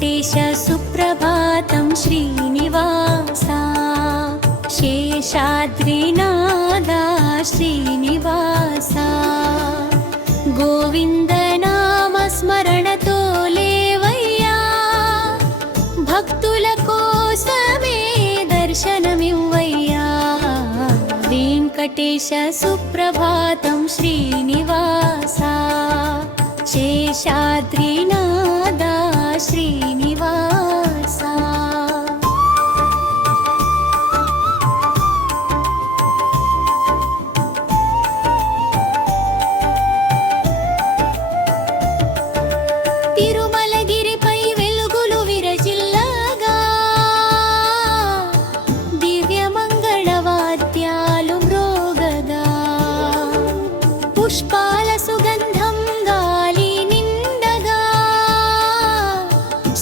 वेङ्कटेश सुप्रभातं श्रीनिवासा शेषाद्रिनादा श्रीनिवासा गोविन्दनामस्मरणतो लेवय्या भक्तुल कोसमे दर्शनमिव्वय्या वेङ्कटेश सुप्रभातं श्रीनिवासा शेषाद्रिनादा श्रीनिवासा తిరుమలగిరిపై వెలుగులు విరజిల్లగా దివ్యమంగళవాద్యాలు మ్రోగగా పుష్పాల సుగంధం గాలి నిండగా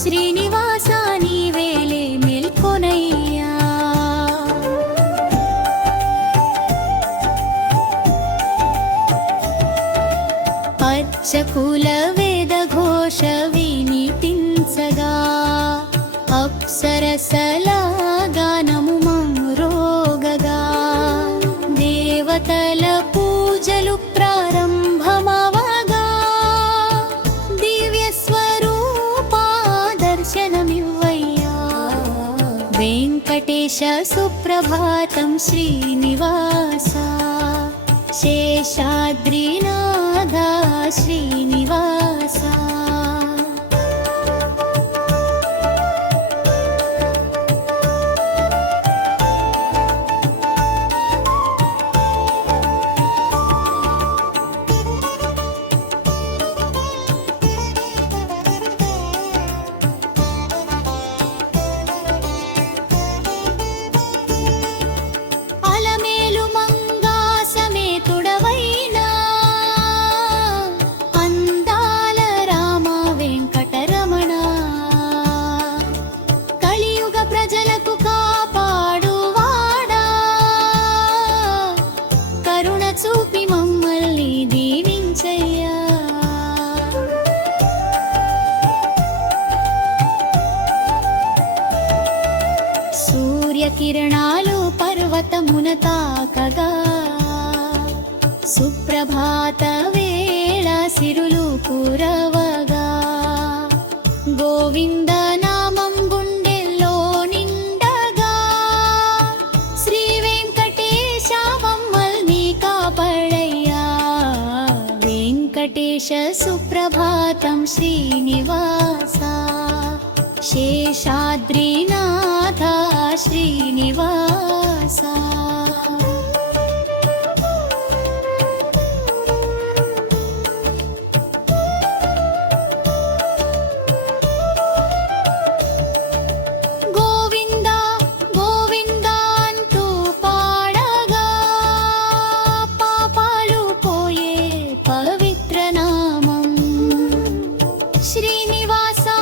శ్రీనివాస నీవేలే మేల్కొనయ్యా పచ్చకుల వేదఘోష వినిపించగా అప్సరసల గానము మ్రోగగా దేవతల పూజలు ప్రారంభమవగా దివ్య స్వరూపా దర్శనమివ్వయ్యా వెంకటేశ సుప్రభాతం శ్రీనివాసా शेषाद्रिनादा श्रीनिवासा చూపి మమ్మల్ని దీవించయ్యా సూర్యకిరణాలు పర్వతమున తాకగా సుప్రభాత వేళ సిరులు కురవగా గోవింద నామం గుండెల్లో నిండగా శ్రీ వెంకటేశ మమ్మల్ని కాపాడయ్యా వెంకటేశ సుప్రభాతం శ్రీనివాసా शेषाद्रिनाथ श्रीनिवासा గోవింద గోవింద అంటూ పాడగా పాపాలు పోయే పవిత్ర నామం శ్రీనివాసా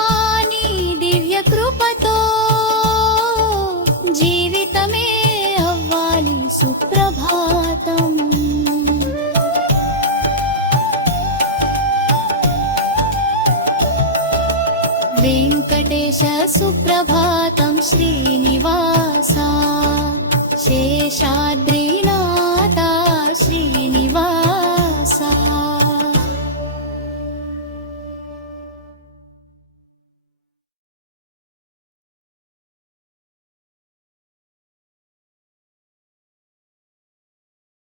కృపతో జీవితమే అవ్వాలి సుప్రభాతం వెంకటేశ సుప్రభాతం శ్రీనివాసా శేషాద్రి